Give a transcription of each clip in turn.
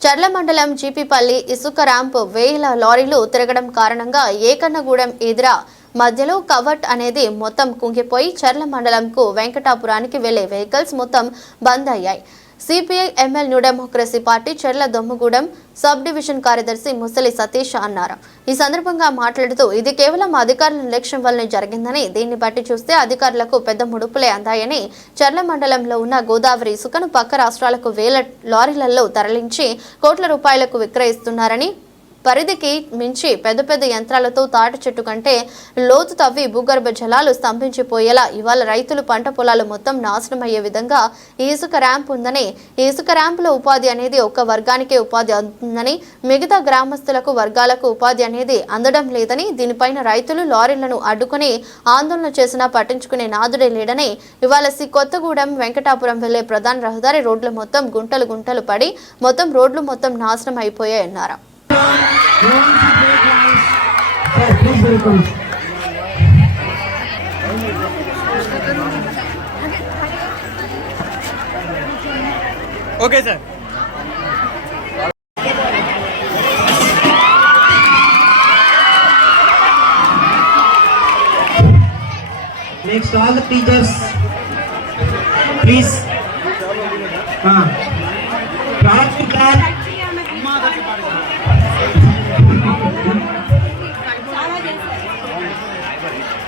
చర్ల మండలం జీపీపల్లి ఇసుక ర్యాంప్ వేల లారీలు తిరగడం కారణంగా ఏకన్నగూడెం ఎదుర మధ్యలో కవర్ట్ అనేది మొత్తం కుంగిపోయి చర్ల మండలంకు వెంకటాపురానికి వెళ్ళే వెహికల్స్ మొత్తం బంద్ అయ్యాయి. CPI ML new democracy party Cherla Dummugudem sub division కార్యదర్శి ముసలి సతీష్ అన్నారు. ఈ సందర్భంగా మాట్లాడుతూ ఇది కేవలం అధికారుల నిర్లక్ష్యం వల్లనే జరిగిందని దీన్ని బట్టి చూస్తే అధికారులకు పెద్ద ముడుపులే అందాయని చర్ల మండలంలో ఉన్న గోదావరి ఇసుకను పక్క రాష్ట్రాలకు వేల లారీలలో తరలించి కోట్ల రూపాయలకు విక్రయిస్తున్నారని పరిధికి మించి పెద్ద పెద్ద యంత్రాలతో తాటి చెట్టు కంటే లోతు తవ్వి భూగర్భ జలాలు స్తంభించిపోయేలా ఇవాళ రైతులు పంట పొలాలు మొత్తం నాశనమయ్యే విధంగా ఇసుక ర్యాంప్ ఉందని ఇసుక ర్యాంపులో ఉపాధి అనేది ఒక వర్గానికే ఉపాధి అందుతుందని మిగతా గ్రామస్తులకు వర్గాలకు ఉపాధి అనేది అందడం లేదని దీనిపైన రైతులు లారీలను అడ్డుకుని ఆందోళన చేసినా పట్టించుకునే నాదుడే లేడని ఇవాళ సి కొత్తగూడెం వెంకటాపురం వెళ్ళే ప్రధాన రహదారి రోడ్లు మొత్తం గుంటలు గుంటలు పడి మొత్తం రోడ్లు మొత్తం నాశనం అయిపోయాయన్నారు Okay, sir. Next, all the teachers, please. Ah. Uh, class.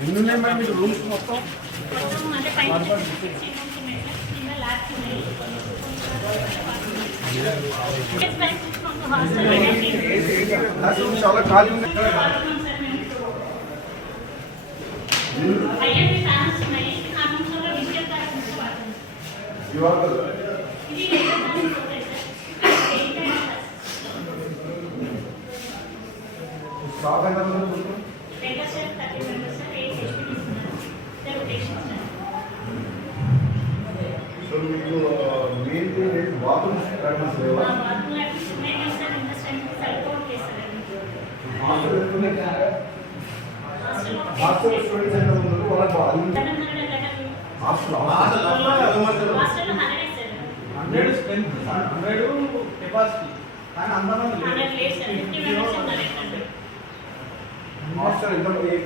ఎన్ని క్లాస్ ఎన్ని ఉన్నాయి మేడం మీకు రూమ్స్ మొత్తం క్లాస్ రూమ్స్ చాలా ఖాళీ ఉన్నాయి ఇవాళ స్టాఫ్ బాత్రూమ్స్ ప్రాక్టీస్ లేవా హాస్టల్ హాస్టల్ స్టూడెంట్స్ ఎంత మంది ఉన్నారు వాళ్ళకి hostel hundred strength hundred capacity కానీ అందరం లేదు హాస్టల్ ఎంత ఏ